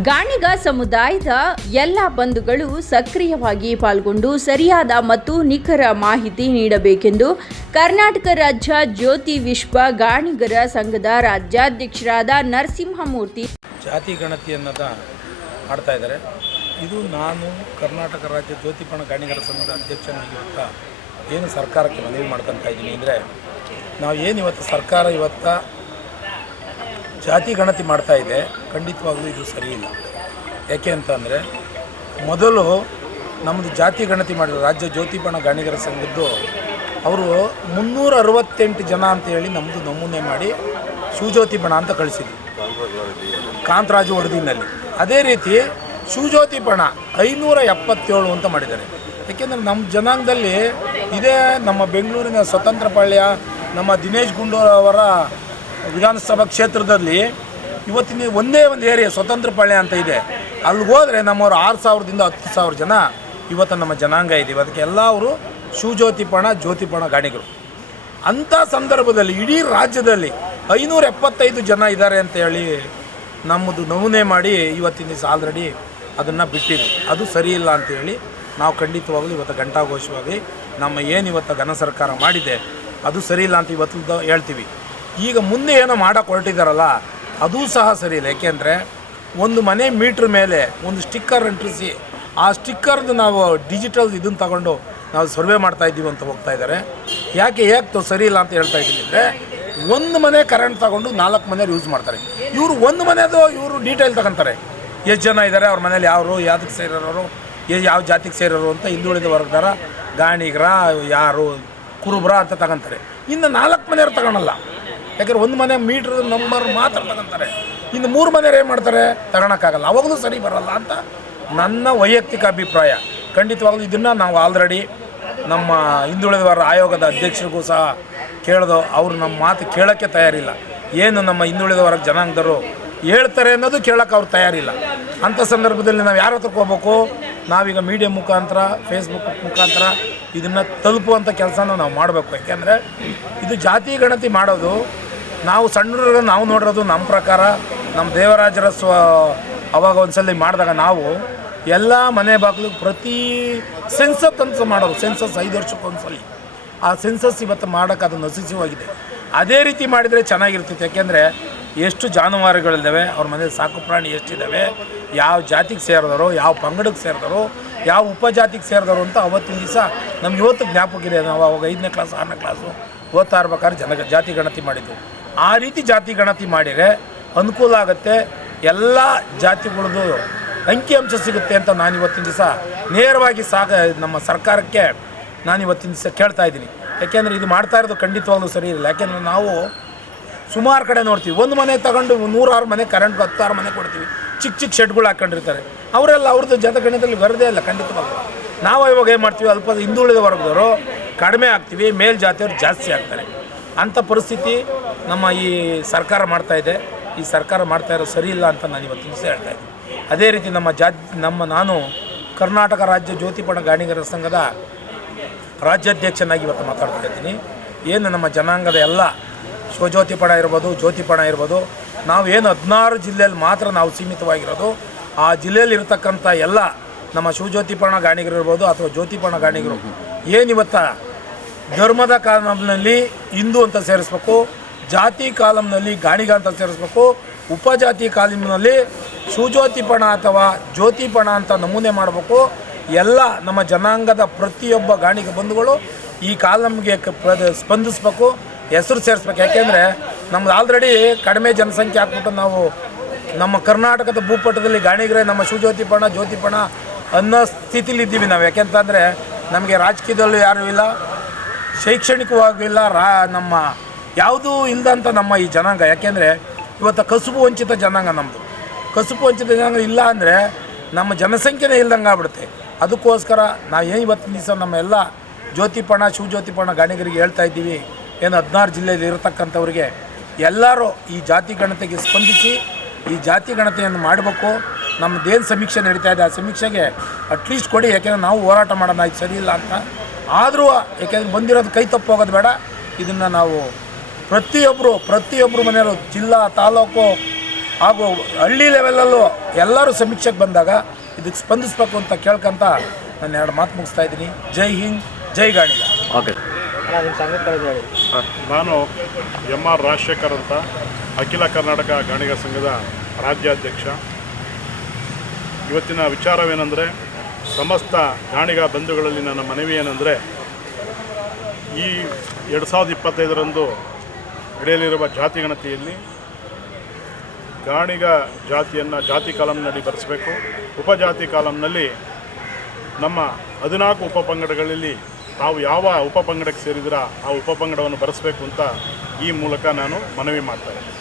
ಗಾಣಿಗ ಸಮುದಾಯದ ಎಲ್ಲ ಬಂಧುಗಳು ಸಕ್ರಿಯವಾಗಿ ಪಾಲ್ಗೊಂಡು ಸರಿಯಾದ ಮತ್ತು ನಿಖರ ಮಾಹಿತಿ ನೀಡಬೇಕೆಂದು ಕರ್ನಾಟಕ ರಾಜ್ಯ ಜ್ಯೋತಿ ವಿಶ್ವ ಗಾಣಿಗರ ಸಂಘದ ರಾಜ್ಯಾಧ್ಯಕ್ಷರಾದ ನರಸಿಂಹಮೂರ್ತಿ ಜಾತಿ ಗಣತಿ ಅನ್ನೋದ ಮಾಡ್ತಾ ಇದ್ದಾರೆ. ಇದು ನಾನು ಕರ್ನಾಟಕ ರಾಜ್ಯ ಜ್ಯೋತಿಪಣ ಗಾಣಿಗರ ಸಂಘದ ಅಧ್ಯಕ್ಷನಾಗಿವತ್ತ ಏನು ಸರ್ಕಾರಕ್ಕೆ ಮನವಿ ಮಾಡ್ಕೊತಾ ಇದ್ದೀನಿ ಅಂದರೆ, ನಾವು ಏನು ಇವತ್ತು ಸರ್ಕಾರ ಇವತ್ತ ಜಾತಿ ಗಣತಿ ಮಾಡ್ತಾ ಇದೆ, ಖಂಡಿತವಾಗ್ಲೂ ಇದು ಸರಿಯಿಲ್ಲ. ಯಾಕೆ ಅಂತಂದರೆ ಮೊದಲು ನಮ್ಮದು ಜಾತಿ ಗಣತಿ ಮಾಡಿದ ರಾಜ್ಯ ಜ್ಯೋತಿಬಣ ಗಾಣಿಗರ ಸಂಘದ್ದು ಅವರು ಮುನ್ನೂರ ಅರವತ್ತೆಂಟು ಜನ ಅಂತ ಹೇಳಿ ನಮ್ಮದು ನಮೂನೆ ಮಾಡಿ ಶಿವಜ್ಯೋತಿ ಬಣ ಅಂತ ಕಳಿಸಿದ್ವಿ ಕಾಂತರಾಜು ವರದಿನಲ್ಲಿ. ಅದೇ ರೀತಿ ಶಿವಜ್ಯೋತಿ ಬಣ ಐನೂರ ಎಪ್ಪತ್ತೇಳು ಅಂತ ಮಾಡಿದ್ದಾರೆ. ಯಾಕೆಂದರೆ ನಮ್ಮ ಜನಾಂಗದಲ್ಲಿ ಇದೇ ನಮ್ಮ ಬೆಂಗಳೂರಿನ ಸ್ವತಂತ್ರ ಪಾಳ್ಯ, ನಮ್ಮ ದಿನೇಶ್ ಗುಂಡೂರಾವ್ ಅವರ ವಿಧಾನಸಭಾ ಕ್ಷೇತ್ರದಲ್ಲಿ ಇವತ್ತಿನ ಒಂದೇ ಒಂದು ಏರಿಯಾ ಸ್ವತಂತ್ರ ಪಾಳ್ಯ ಅಂತ ಇದೆ. ಅಲ್ಲಿಗೆ ಹೋದರೆ ನಮ್ಮವರು ಆರು ಸಾವಿರದಿಂದ ಹತ್ತು ಸಾವಿರ ಜನ ಇವತ್ತು ನಮ್ಮ ಜನಾಂಗ ಇದ್ದೀವಿ ಅದಕ್ಕೆ ಎಲ್ಲ ಅವರು ಶಿವಜ್ಯೋತಿಪಣ ಜ್ಯೋತಿಪಣ ಗಾಣಿಗಳು ಅಂಥ ಸಂದರ್ಭದಲ್ಲಿ ಇಡೀ ರಾಜ್ಯದಲ್ಲಿ ಐನೂರ ಎಪ್ಪತ್ತೈದು ಜನ ಇದ್ದಾರೆ ಅಂತ ಹೇಳಿ ನಮ್ಮದು ನಮೂನೆ ಮಾಡಿ ಇವತ್ತಿನ ದಿವಸ ಆಲ್ರೆಡಿ ಅದನ್ನು ಬಿಟ್ಟಿದ್ವಿ ಅದು ಸರಿ ಇಲ್ಲ ಅಂತ ಹೇಳಿ ನಾವು ಖಂಡಿತವಾಗಲೂ ಇವತ್ತು ಘಂಟಾಘೋಷವಾಗಿ ನಮ್ಮ ಏನು ಇವತ್ತು ಘನ ಸರ್ಕಾರ ಮಾಡಿದೆ ಅದು ಸರಿ ಇಲ್ಲ ಅಂತ ಇವತ್ತು ಹೇಳ್ತೀವಿ. ಈಗ ಮುಂದೆ ಏನೋ ಮಾಡೋಕೆ ಹೊರಟಿದ್ದಾರಲ್ಲ ಅದೂ ಸಹ ಸರಿ ಇಲ್ಲ. ಏಕೆಂದರೆ ಒಂದು ಮನೆ ಮೀಟ್ರ್ ಮೇಲೆ ಒಂದು ಸ್ಟಿಕ್ಕರ್ ಅಂಟಿಸಿ, ಆ ಸ್ಟಿಕ್ಕರ್ದು ನಾವು ಡಿಜಿಟಲ್ ಇದನ್ನು ತಗೊಂಡು ನಾವು ಸರ್ವೆ ಮಾಡ್ತಾ ಇದ್ದೀವಿ ಅಂತ ಹೋಗ್ತಾ ಇದ್ದಾರೆ. ಯಾಕೆ ಯಾಕೆ ಸರಿ ಇಲ್ಲ ಅಂತ ಹೇಳ್ತಾ ಇದ್ದೀನಿ ಅಂದರೆ, ಒಂದು ಮನೆ ಕರೆಂಟ್ ತಗೊಂಡು ನಾಲ್ಕು ಮನೆಯವ್ರು ಯೂಸ್ ಮಾಡ್ತಾರೆ. ಇವರು ಒಂದು ಮನೆಯದು ಇವರು ಡೀಟೇಲ್ ತಗೊಂತಾರೆ. ಎಷ್ಟು ಜನ ಇದ್ದಾರೆ ಅವ್ರ ಮನೇಲಿ ಯಾರು ಯಾವ್ದಕ್ಕೆ ಸೇರಿರೋರು ಯಾವ ಜಾತಿಗೆ ಸೇರೋರು ಅಂತ ಹಿಂದುಳಿದ ವರ್ಗದರ ಗಾಣಿಗರ, ಯಾರು, ಕುರುಬ್ರ ಅಂತ ತಗೊಂತಾರೆ. ಇನ್ನು ನಾಲ್ಕು ಮನೆಯವ್ರು ತಗೊಳಲ್ಲ. ಯಾಕಂದ್ರೆ ಒಂದು ಮನೆ ಮೀಟ್ರ್ ನಂಬರ್ ಮಾತ್ರ ತಗೊಂತಾರೆ. ಇನ್ನು ಮೂರು ಮನೆಯವ್ರು ಏನು ಮಾಡ್ತಾರೆ? ತಗೊಳಕ್ಕಾಗಲ್ಲ ಅವಾಗಲೂ ಸರಿ ಬರಲ್ಲ ಅಂತ ನನ್ನ ವೈಯಕ್ತಿಕ ಅಭಿಪ್ರಾಯ. ಖಂಡಿತವಾಗಲೂ ಇದನ್ನು ನಾವು ಆಲ್ರೆಡಿ ನಮ್ಮ ಹಿಂದುಳಿದ ವಾರ ಆಯೋಗದ ಅಧ್ಯಕ್ಷರಿಗೂ ಸಹ ಕೇಳಿದೋ ಅವರು ನಮ್ಮ ಮಾತು ಕೇಳೋಕ್ಕೆ ತಯಾರಿಲ್ಲ. ಏನು ನಮ್ಮ ಹಿಂದುಳಿದ ವರ್ಗ ಜನಾಂಗದರು ಹೇಳ್ತಾರೆ ಅನ್ನೋದು ಕೇಳೋಕ್ಕೆ ಅವ್ರು ತಯಾರಿಲ್ಲ. ಅಂಥ ಸಂದರ್ಭದಲ್ಲಿ ನಾವು ಯಾರ ಹತ್ರಕ್ಕೆ ಹೋಗ್ಬೇಕು? ನಾವೀಗ ಮೀಡಿಯಾ ಮುಖಾಂತರ ಫೇಸ್ಬುಕ್ ಮುಖಾಂತರ ಇದನ್ನು ತಲುಪುವಂಥ ಕೆಲಸನ ನಾವು ಮಾಡಬೇಕು. ಯಾಕೆಂದರೆ ಇದು ಜಾತಿ ಗಣತಿ ಮಾಡೋದು ನಾವು ಸಣ್ಣ ನಾವು ನೋಡಿರೋದು ನಮ್ಮ ಪ್ರಕಾರ ನಮ್ಮ ದೇವರಾಜರ ಸ್ವ ಅವಾಗ ಒಂದ್ಸಲಿ ಮಾಡಿದಾಗ ನಾವು ಎಲ್ಲ ಮನೆ ಬಾಗಿಲು ಪ್ರತಿ ಸೆನ್ಸಸ್ ಅಂತ ಮಾಡೋರು ಸೆನ್ಸಸ್ ಐದು ವರ್ಷಕ್ಕೊಂದ್ಸಲಿ ಆ ಸೆನ್ಸಸ್ ಇವತ್ತು ಮಾಡೋಕ್ಕೆ ಅದು ನಸಿಸುವಾಗಿದೆ ಅದೇ ರೀತಿ ಮಾಡಿದರೆ ಚೆನ್ನಾಗಿರ್ತಿತ್ತು ಯಾಕೆಂದರೆ ಎಷ್ಟು ಜಾನುವಾರುಗಳಿದ್ದಾವೆ, ಅವ್ರ ಮನೇಲಿ ಸಾಕು ಪ್ರಾಣಿ ಎಷ್ಟಿದ್ದಾವೆ, ಯಾವ ಜಾತಿಗೆ ಸೇರಿದವರು ಯಾವ ಪಂಗಡಕ್ಕೆ ಸೇರಿದವರು ಯಾವ ಉಪಜಾತಿಗೆ ಸೇರಿದವರು ಅಂತ ಅವತ್ತಿನ ದಿವಸ ನಮ್ಗೆ ಇವತ್ತು ಜ್ಞಾಪಕ ಇದೆ. ನಾವು ಅವಾಗ ಐದನೇ ಕ್ಲಾಸ್ ಆರನೇ ಕ್ಲಾಸು ಓದ್ತಾ ಇರ್ಬೇಕಾದ್ರೆ ಜನ ಜಾತಿ ಗಣತಿ ಮಾಡಿದ್ದು. ಆ ರೀತಿ ಜಾತಿ ಗಣತಿ ಮಾಡಿದರೆ ಅನುಕೂಲ ಆಗುತ್ತೆ. ಎಲ್ಲ ಜಾತಿಗಳದ್ದು ಅಂಕಿಅಂಶ ಸಿಗುತ್ತೆ ಅಂತ ನಾನು ಇವತ್ತಿನ ದಿವಸ ನೇರವಾಗಿ ಸಾಗ ನಮ್ಮ ಸರ್ಕಾರಕ್ಕೆ ನಾನು ಇವತ್ತಿನ ದಿವಸ ಕೇಳ್ತಾ ಇದ್ದೀನಿ. ಯಾಕೆಂದರೆ ಇದು ಮಾಡ್ತಾ ಇರೋದು ಖಂಡಿತವಾಗ್ಲೂ ಸರಿ ಇರಲ್ಲ. ಯಾಕೆಂದರೆ ನಾವು ಸುಮಾರು ಕಡೆ ನೋಡ್ತೀವಿ. ಒಂದು ಮನೆ ತಗೊಂಡು ನೂರಾರು ಮನೆ ಕರೆಂಟ್ ಹತ್ತಾರು ಮನೆ ಕೊಡ್ತೀವಿ. ಚಿಕ್ಕ ಚಿಕ್ಕ ಶೆಡ್ಗಳು ಹಾಕೊಂಡಿರ್ತಾರೆ. ಅವರೆಲ್ಲ ಅವ್ರದ್ದು ಜನಗಣದಲ್ಲಿ ಬರದೇ ಇಲ್ಲ ಖಂಡಿತವಾಗ್ಲೂ. ನಾವು ಇವಾಗ ಏನು ಮಾಡ್ತೀವಿ? ಅಲ್ಪ ಹಿಂದುಳಿದ ವರ್ಗದವರು ಕಡಿಮೆ ಆಗ್ತೀವಿ. ಮೇಲ್ ಜಾತಿಯವರು ಜಾಸ್ತಿ ಆಗ್ತಾರೆ. ಅಂಥ ಪರಿಸ್ಥಿತಿ ನಮ್ಮ ಈ ಸರ್ಕಾರ ಮಾಡ್ತಾ ಇದೆ. ಈ ಸರ್ಕಾರ ಮಾಡ್ತಾ ಇರೋ ಸರಿ ಇಲ್ಲ ಅಂತ ನಾನು ಇವತ್ತು ದಿವಸ ಹೇಳ್ತಾ ಇದ್ದೀನಿ. ಅದೇ ರೀತಿ ನಮ್ಮ ಜಾ ನಮ್ಮ ನಾನು ಕರ್ನಾಟಕ ರಾಜ್ಯ ಜ್ಯೋತಿಪಣ ಗಾಣಿಗರ ಸಂಘದ ರಾಜ್ಯಾಧ್ಯಕ್ಷನಾಗಿ ಇವತ್ತು ಮಾತಾಡ್ತಾ ಇದ್ದೀನಿ. ಏನು ನಮ್ಮ ಜನಾಂಗದ ಎಲ್ಲ ಶಿವಜ್ಯೋತಿಪಣ ಇರ್ಬೋದು, ಜ್ಯೋತಿಪಣ ಇರ್ಬೋದು, ನಾವು ಏನು ಹದಿನಾರು ಜಿಲ್ಲೆಯಲ್ಲಿ ಮಾತ್ರ ನಾವು ಸೀಮಿತವಾಗಿರೋದು, ಆ ಜಿಲ್ಲೆಯಲ್ಲಿ ಇರತಕ್ಕಂಥ ಎಲ್ಲ ನಮ್ಮ ಶಿವಜ್ಯೋತಿಪಣ ಗಾಣಿಗರು ಇರ್ಬೋದು ಅಥವಾ ಜ್ಯೋತಿಪಣ ಗಾಣಿಗರು ಏನಿವತ್ತ ಧರ್ಮದ ಕಾಲಂನಲ್ಲಿ ಹಿಂದೂ ಅಂತ ಸೇರಿಸ್ಬೇಕು, ಜಾತಿ ಕಾಲಂನಲ್ಲಿ ಗಾಣಿಗ ಅಂತ ಸೇರಿಸ್ಬೇಕು, ಉಪಜಾತಿ ಕಾಲಂನಲ್ಲಿ ಸುಜ್ಯೋತಿಪಣ ಅಥವಾ ಜ್ಯೋತಿಪಣ ಅಂತ ನಮೂನೆ ಮಾಡಬೇಕು. ಎಲ್ಲ ನಮ್ಮ ಜನಾಂಗದ ಪ್ರತಿಯೊಬ್ಬ ಗಾಣಿಗ ಬಂಧುಗಳು ಈ ಕಾಲಂಗೆ ಸ್ಪಂದಿಸ್ಬೇಕು, ಹೆಸರು ಸೇರಿಸ್ಬೇಕು. ಯಾಕೆಂದರೆ ನಮ್ದು ಆಲ್ರೆಡಿ ಕಡಿಮೆ ಜನಸಂಖ್ಯೆ ಹಾಕ್ಬಿಟ್ಟು ನಾವು ನಮ್ಮ ಕರ್ನಾಟಕದ ಭೂಪಟದಲ್ಲಿ ಗಾಣಿಗರೇ ನಮ್ಮ ಶಿವಜ್ಯೋತಿಪಣ ಜ್ಯೋತಿಪಣ ಅನ್ನೋ ಸ್ಥಿತಿಲಿದ್ದೀವಿ ನಾವು. ಯಾಕೆಂತಂದರೆ ನಮಗೆ ರಾಜಕೀಯದಲ್ಲೂ ಯಾರೂ ಇಲ್ಲ. ಶೈಕ್ಷಣಿಕವಾಗಿಲ್ಲ, ರಾ, ನಮ್ಮ ಯಾವುದೂ ಇಲ್ಲದಂಥ ನಮ್ಮ ಈ ಜನಾಂಗ. ಯಾಕೆಂದರೆ ಇವತ್ತು ಕಸುಬು ವಂಚಿತ ಜನಾಂಗ ನಮ್ಮದು ಕಸುಬು ವಂಚಿತ ಜನಾಂಗ ಇಲ್ಲ ಅಂದರೆ ನಮ್ಮ ಜನಸಂಖ್ಯೆನೇ ಇಲ್ದಂಗೆ ಆಗ್ಬಿಡುತ್ತೆ. ಅದಕ್ಕೋಸ್ಕರ ನಾವು ಏನು ಇವತ್ತಿನ ದಿವಸ ನಮ್ಮ ಎಲ್ಲ ಜ್ಯೋತಿಪಣ, ಶಿವಜ್ಯೋತಿಪಣ ಗಾಣಿಗರಿಗೆ ಹೇಳ್ತಾ ಇದ್ದೀವಿ. ಏನು ಹದಿನಾರು ಜಿಲ್ಲೆಯಲ್ಲಿ ಇರತಕ್ಕಂಥವ್ರಿಗೆ ಎಲ್ಲರೂ ಈ ಜಾತಿ ಗಣತೆಗೆ ಸ್ಪಂದಿಸಿ, ಈ ಜಾತಿ ಗಣತೆಯನ್ನು ಮಾಡಬೇಕು. ನಮ್ಮದೇನು ಸಮೀಕ್ಷೆ ನಡೀತಾ ಇದೆ, ಆ ಸಮೀಕ್ಷೆಗೆ ಅಟ್ಲೀಸ್ಟ್ ಕೊಡಿ. ಯಾಕೆಂದರೆ ನಾವು ಹೋರಾಟ ಮಾಡೋಣ, ಇದು ಸರಿ ಇಲ್ಲ ಅಂತ ಆದರೂ ಯಾಕೆಂದ್ರೆ ಬಂದಿರೋದು ಕೈ ತಪ್ಪು ಹೋಗೋದು ಬೇಡ. ಇದನ್ನು ನಾವು ಪ್ರತಿಯೊಬ್ಬರು ಪ್ರತಿಯೊಬ್ಬರು ಮನೆಯಲ್ಲೂ ಜಿಲ್ಲಾ ತಾಲೂಕು ಹಾಗೂ ಹಳ್ಳಿ ಲೆವೆಲಲ್ಲೂ ಎಲ್ಲರೂ ಸಮೀಕ್ಷೆಗೆ ಬಂದಾಗ ಇದಕ್ಕೆ ಸ್ಪಂದಿಸ್ಬೇಕು ಅಂತ ಕೇಳ್ಕೊಂತ ನಾನು ಎರಡು ಮಾತು ಮುಗಿಸ್ತಾ ಇದ್ದೀನಿ. ಜೈ ಹಿಂದ್ ಜೈ ಗಾಣಿ ಓಕೆ. ನಾನು ಎಂ ಆರ್ ರಾಜಶೇಖರ್ ಅಂತ ಅಖಿಲ ಕರ್ನಾಟಕ ಗಾಣಿಗ ಸಂಘದ ರಾಜ್ಯಾಧ್ಯಕ್ಷ. ಇವತ್ತಿನ ವಿಚಾರವೇನೆಂದರೆ ಸಮಸ್ತ ಗಾಣಿಗ ಬಂಧುಗಳಲ್ಲಿ ನನ್ನ ಮನವಿ ಏನಂದರೆ, ಈ ಎರಡು ಸಾವಿರದ ಇಪ್ಪತ್ತೈದರಂದು ನಡೆಯಲಿರುವ ಜಾತಿ ಗಣತಿಯಲ್ಲಿ ಗಾಣಿಗ ಜಾತಿಯನ್ನು ಜಾತಿ ಕಾಲಂನಲ್ಲಿ ಬರೆಸಬೇಕು. ಉಪಜಾತಿ ಕಾಲಂನಲ್ಲಿ ನಮ್ಮ ಹದಿನಾಲ್ಕು ಉಪಪಂಗಡಗಳಲ್ಲಿ ತಾವು ಯಾವ ಉಪಪಂಗಡಕ್ಕೆ ಸೇರಿದಿರ ಆ ಉಪಪಂಗಡವನ್ನು ಬರೆಸಬೇಕು ಅಂತ ಈ ಮೂಲಕ ನಾನು ಮನವಿ ಮಾಡ್ತಾ ಇದ್ದೀನಿ.